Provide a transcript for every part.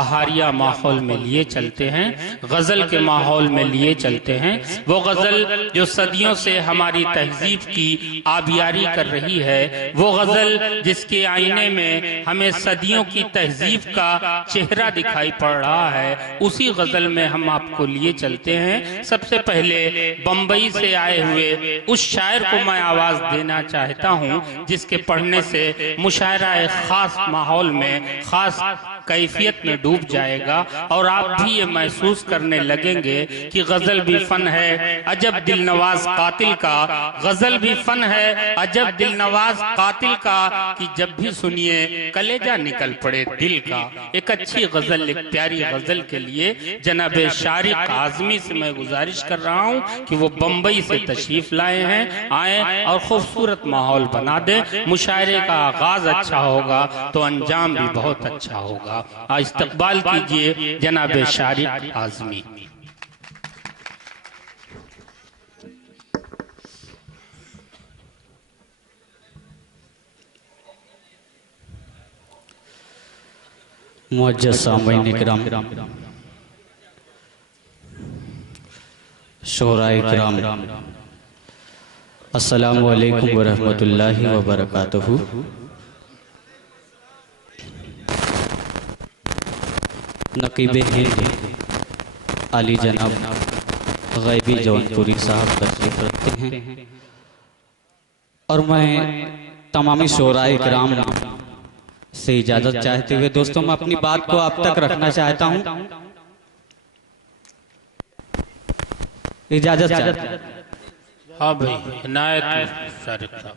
बहारिया माहौल में लिए चलते हैं, गजल के माहौल में लिए चलते हैं। वो गजल जो सदियों से हमारी तहजीब की आबियारी कर रही है, वो गजल जिसके आईने में हमें सदियों की तहजीब का चेहरा दिखाई पड़ रहा है, उसी गजल में हम आपको लिए चलते हैं। सबसे पहले बंबई से आए हुए उस शायर को मैं आवाज देना चाहता हूं जिसके पढ़ने से मुशायरा एक खास माहौल में, खास कैफियत में डूब जाएगा और आप भी ये महसूस करने लगेंगे कि गजल भी फन है, अजब दिल नवाज कातिल का। गजल भी फन है, अजब दिल नवाज कातिल का, कि जब भी सुनिए कलेजा निकल पड़े दिल का। एक अच्छी गजल, एक प्यारी गजल के लिए जनाब शारिक आजमी से मैं गुजारिश कर रहा हूँ कि वो बम्बई से तशरीफ लाए हैं, आए और खूबसूरत माहौल बना दे। मुशायरे का आगाज अच्छा होगा तो अंजाम भी बहुत अच्छा होगा। इस्तकबाल कीजिए जनाब शारिक आजमी। मुअज्जज़ सामीईन इकराम, शोहराए किराम, अस्सलामु अलैकुम व रहमतुल्लाहि व बरकातुहू। नकीबे हिंद आली जनाब गैबी जौनपुरी साहब तशरीफ रखते हैं और मैं तमामी शोहराए किराम से इजाजत चाहते हुए दोस्तों मैं अपनी बात को आप तक रखना चाहता हूं। इजाजत चाहता हूं। हाँ भाई, इनायत शारिक साहब।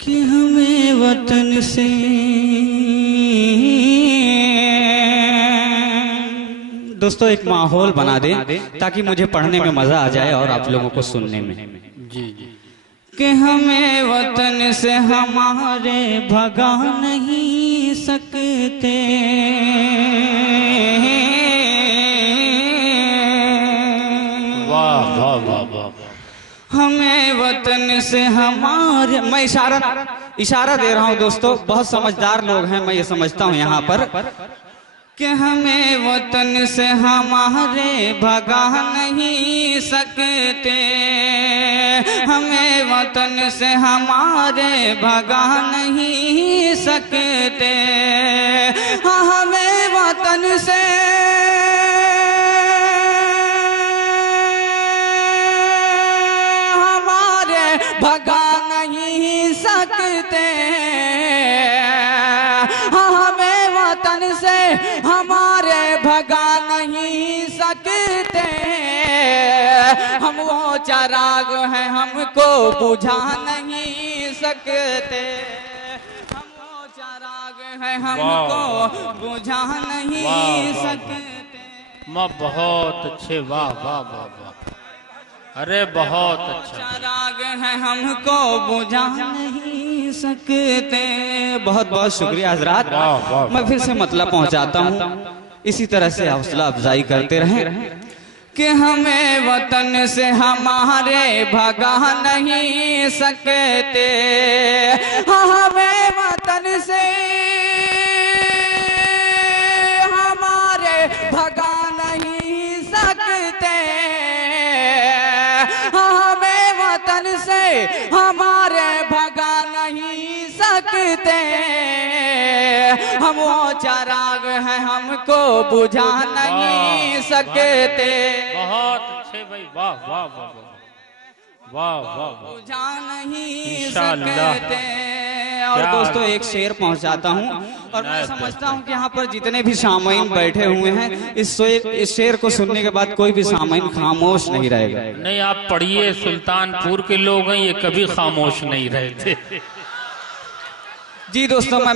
कि हमें वतन से दोस्तों एक माहौल बना दें ताकि मुझे पढ़ने में मजा आ जाए और आप लोगों को सुनने में। जी जी। कि हमें वतन से हमारे भगा नहीं सकते, वाह वाह वाह वाह। हमें वतन से हमारे, मैं इशारा दे रहा हूँ दोस्तों, बहुत समझदार लोग हैं, मैं ये समझता हूँ यहाँ पर कि हमें वतन से हमारे भगा नहीं सकते, हमें वतन से हमारे भगा नहीं सकते, हाँ हमें वतन से भगा नहीं सकते, हमें वतन से हमारे भगा नहीं सकते। हम वो चिराग हैं हमको बुझा नहीं सकते, हम वो चिराग हैं हमको बुझा नहीं सकते। माँ बहुत अच्छे, वाह वाह वाह वाह। अरे बहुत अच्छा। चिराग है हमको बुझा नहीं सकते। बहुत बहुत शुक्रिया हजरात। मैं फिर से मतलब पहुंचाता हूं, इसी तरह से हौसला अफजाई करते रहें कि हमें वतन से हमारे भगा नहीं सकते, हमें वतन से हमारे भगा नहीं सकते, हमें वतन से हमारे भगा नहीं सकते। हम वो चिराग हैं हमको बुझा नहीं सकते। बहुत अच्छे भाई, वाह वाह वाह वाह वाह, बुझा नहीं सकते। और दोस्तों एक शेर पहुंचाता हूं और मैं समझता हूं कि यहाँ पर जितने भी सामीन बैठे हुए हैं इस शेर को सुनने के बाद कोई भी सामीन खामोश नहीं रहेगा। नहीं, आप पढ़िए, सुल्तानपुर के लोग हैं, ये कभी खामोश नहीं रहते। जी दोस्तों मैं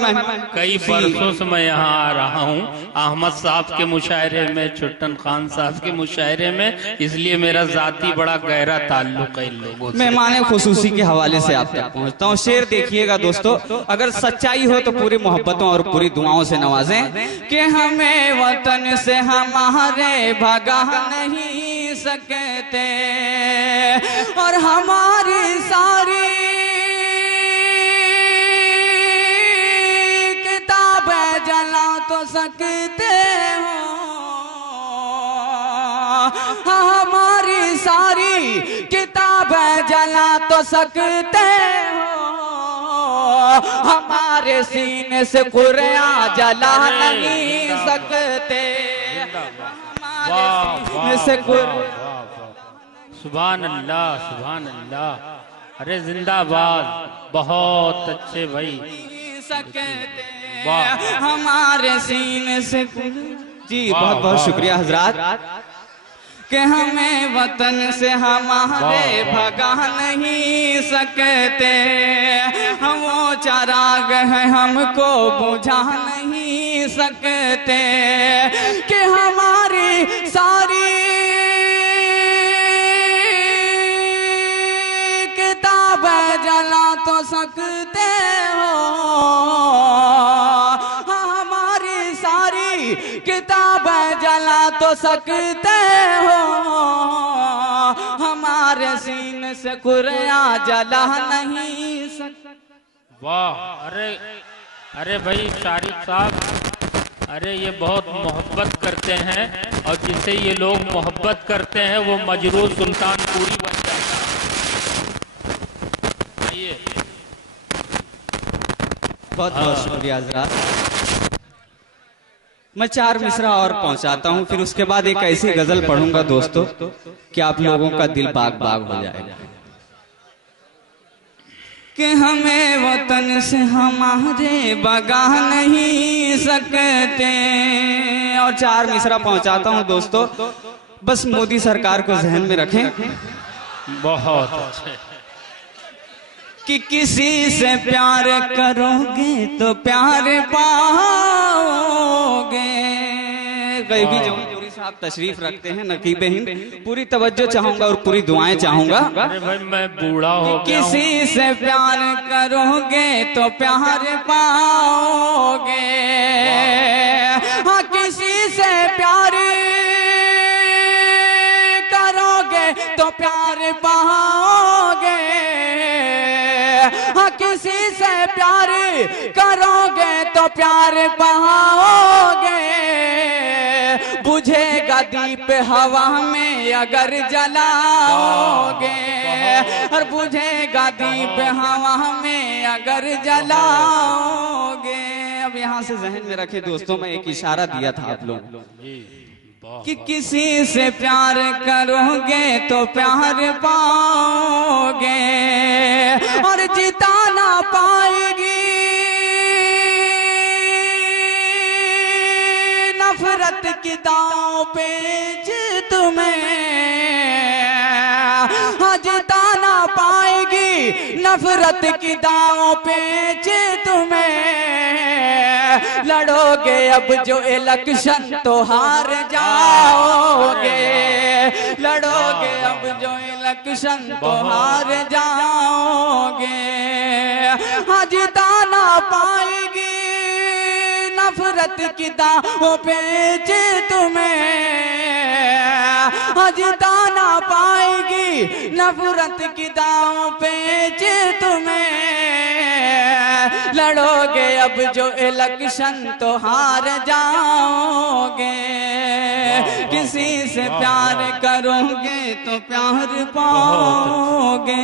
कई बरसों से मैं यहाँ आ रहा हूँ, अहमद साहब के मुशायरे में, छुट्टन खान साहब के मुशायरे में, इसलिए मेरा जाती बड़ा गहरा ताल्लुक है इन लोगों से। मेहमान खुसूसी के हवाले से आप तक पहुँचता हूँ। शेर देखिएगा दोस्तों, अगर सच्चाई हो तो पूरी मोहब्बतों और पूरी दुआओं से नवाजें कि हमें वतन से हमारे भगा नहीं सकते और हमारी सारी सकते हो, हमारी सारी किताबें जला तो सकते हो, हमारे सीने से कुरान जला नहीं सकते, हमारे सीने से सुभान अल्लाह, सुभान अल्लाह। अरे जिंदाबाद, बहुत अच्छे भाई। सकते हमारे सीने से जी बहुत बहुत शुक्रिया हजरात कि हमें वतन से हमारे भगा नहीं सकते, हम वो चराग हैं हमको बुझा नहीं सकते, कि हमारी सारी किताबें जला तो सकते हो, हमारी सारी किताबें जला तो सकते हो, हमारे सीने से कुरान जला नहीं सकते। वाह, अरे भाई शारिक साहब, अरे ये बहुत मोहब्बत करते हैं, और जिसे ये लोग मोहब्बत करते हैं वो मजरूर सुल्तान पूरी बन जाता है। बहुत बहुत शुक्रिया हजरात। मैं 4 मिसरा और पहुंचाता हूं, फिर उसके बाद एक ऐसी गजल पढ़ूंगा दोस्तों कि आप लोगों का दिल बाग बाग हो जाएगा। कि हमें वतन से हमारे भगा नहीं सकते, और 4 मिसरा पहुंचाता हूं दोस्तों, बस मोदी सरकार को जहन में रखें। बहुत अच्छे। कि किसी से प्यार करोगे तो प्यार पाओगे। गैबी जौनपुरी साहब तशरीफ रखते हैं, नकीबे हिंद, पूरी तवज्जो चाहूंगा और पूरी दुआएं चाहूंगा। अरे भाई मैं बूढ़ा हो गया हूं। किसी से प्यार करोगे तो प्यार पाओगे, हाँ किसी से प्यार करोगे तो प्यार पाओगे, हाँ किसी से प्यार करोगे तो प्यार पाओगे, बुझेगा दीप हवा में अगर जलाओगे, और बुझेगा दीप हवा में अगर जलाओगे। अब यहाँ से जहन में रखे दोस्तों, मैं एक इशारा दिया था आप लोग कि किसी से प्यार करोगे तो प्यार पाओगे, और जिता ना पाएगी नफरत की दांव पेच तुम्हें, हाँ जिता ना पाएगी नफरत की दांव पेच तुम्हें, लड़ोगे अब जो इलेक्शन तो हार जाओगे, लड़ोगे अब जो इलेक्शन तो हार जाओगे, हाँ जिता ना पाएगी नफरत की दांव पेच तुम्हें, हाँ जिता ना पाएगी नफरत की दांव पेच तुम्हें, लड़ोगे अब जो इलेक्शन तो हार जाओगे, किसी से प्यार करोगे तो प्यार पाओगे।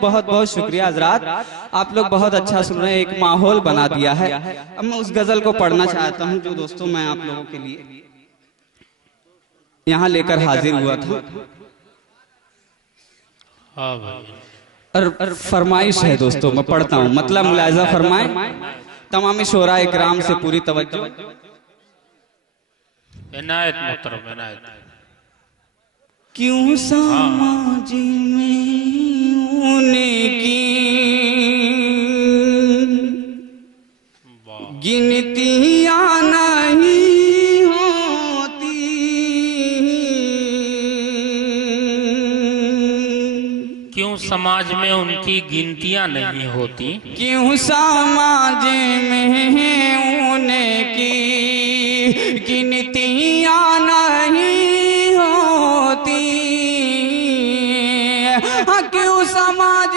बहुत बहुत शुक्रिया हजरात, आप लोग बहुत अच्छा सुन रहे हैं, एक माहौल बना दिया है। अब मैं उस गजल को पढ़ना चाहता हूं जो दोस्तों मैं आप लोगों के लिए यहाँ लेकर हाजिर हुआ था। हाँ भाई, और फरमाइश है दोस्तों, मैं पढ़ता हूँ, मतलब मुलायजा फरमाए, तमाम शोरा इकराम से पूरी तवज्जो। इनायत मोहतरम, इनायत। क्यों समाज में उनकी गिनतियां नहीं होती, क्यों समाज में उनकी गिनतियां नहीं होती, क्यों समाज में उनकी गिनतियां नहीं होती, क्यों समाज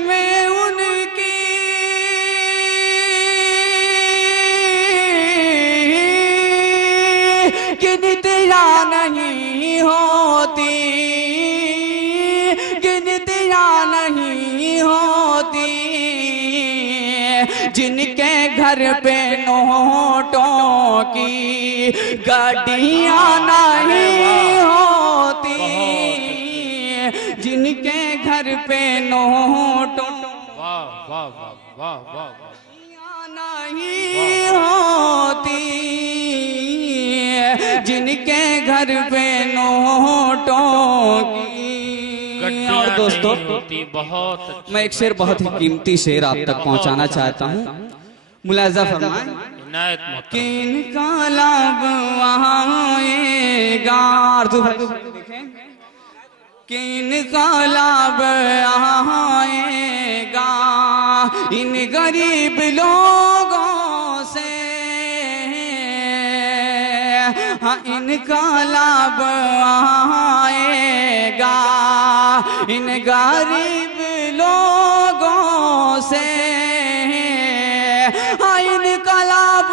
में उनकी जिनके घर पे नोटों की गाड़ियां नहीं होती, जिनके घर पे नोटों नहीं होती, जिनके घर पे नोटों की। और दोस्तों बहुत मैं एक शेर, बहुत ही कीमती शेर आप तक पहुंचाना चाहता हूँ, मुलाजा फरमाएं। किनका लाभ आएगा, किनका लाभ आएगा इन गरीब लोगों से, हाँ इनका लाभ आएगा इन गरीब लोगों से, हाँ इनका लाभ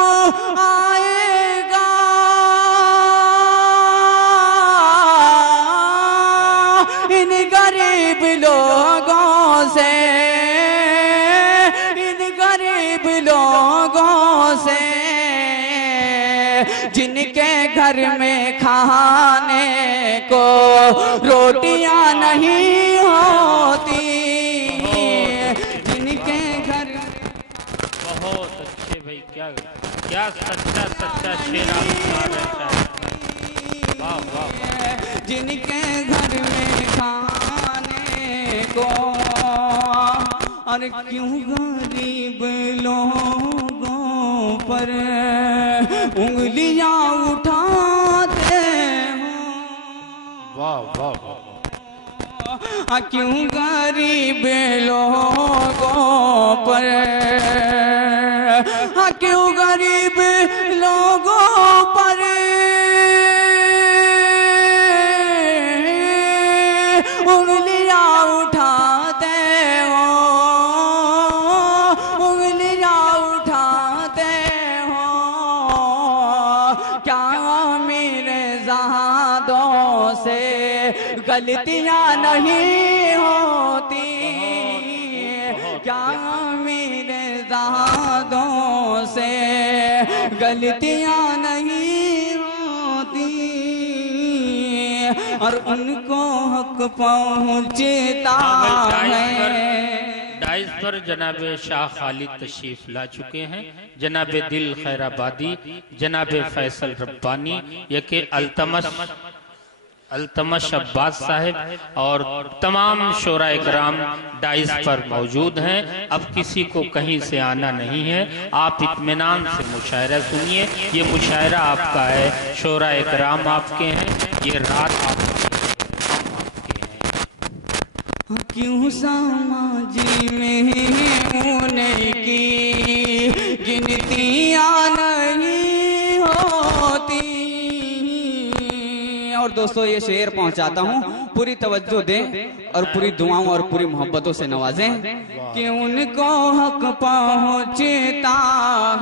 आएगा इन गरीब लोगों से, इन गरीब लोगों से, जिनके घर में खाने को रोटियां नहीं होती, जिनके घर। बहुत अच्छे भाई, क्या क्या सच्चा सच्चा शेर आप सुना रहे हैं। वाह वाह। जिनके घर में खाने को, और क्यों गरीब लोगों पर उंगलियां उठाते हो, वाह वाह। क्यों गरीब लोगों पर, क्यों गरीब लोगों पर उंगलियां उठाते हो, उंगलियां उठाते हो। क्या मेरे ज़ादों से गलतियां नहीं होती, क्या मेरे ज़ादों से गलतियां नहीं होती, और उनको हक पहुंचता है। डाइस पर जनाब शाह खालिद तशरीफ ला चुके हैं, जनाब दिल खैराबादी, जनाब फैसल रब्बानी, यके अल्तमश अब्बास साहिब और तमाम शोरा इकराम डाइस पर मौजूद हैं। अब किसी को कहीं से आना नहीं है, आप इत्मीनान से मुशायरा सुनिए। ये मुशायरा आपका है, शोरा इकराम आपके हैं, ये रात आपके हैं। क्यों समाजी में उनकी गिनतियां नहीं होती। और दोस्तों ये शेर पहुंचाता हूँ, पूरी तवज्जो दें और पूरी दुआओं और पूरी मोहब्बतों से नवाजें कि उनको हक पहुंचता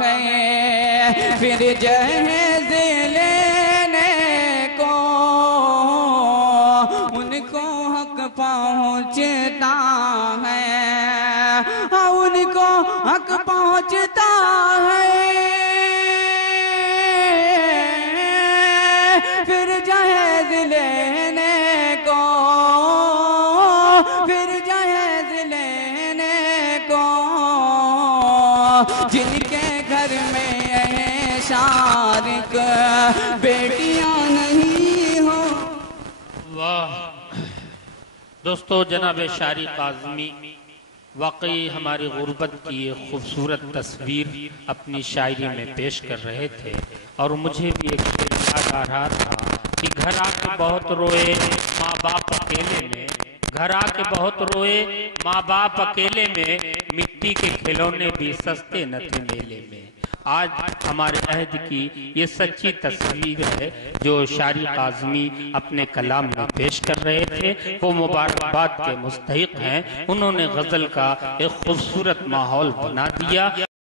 है फिर जहेज लेने को, उनको हक पहुंचता है, उनको हक पहुंचता है फिर जहेज लेने को, फिर जहेज लेने को, जिनके घर में शारिक बेटियां नहीं हो। वाह दोस्तों, जनाब शारी काज़मी वाकई हमारी गुर्बत की एक खूबसूरत तस्वीर अपनी शायरी में पेश कर रहे थे। और मुझे भी एक शेर याद आ रहा था कि घर आके बहुत रोए माँ बाप अकेले में, घर आके बहुत रोए माँ बाप अकेले में, मिट्टी के खिलौने भी सस्ते न थे मेले में। आज हमारे अहद की ये सच्ची तस्वीर है जो शारी काज़मी अपने कलाम में पेश कर रहे थे। वो मुबारकबाद के मुस्तहिक हैं, उन्होंने गजल का एक खूबसूरत माहौल बना दिया।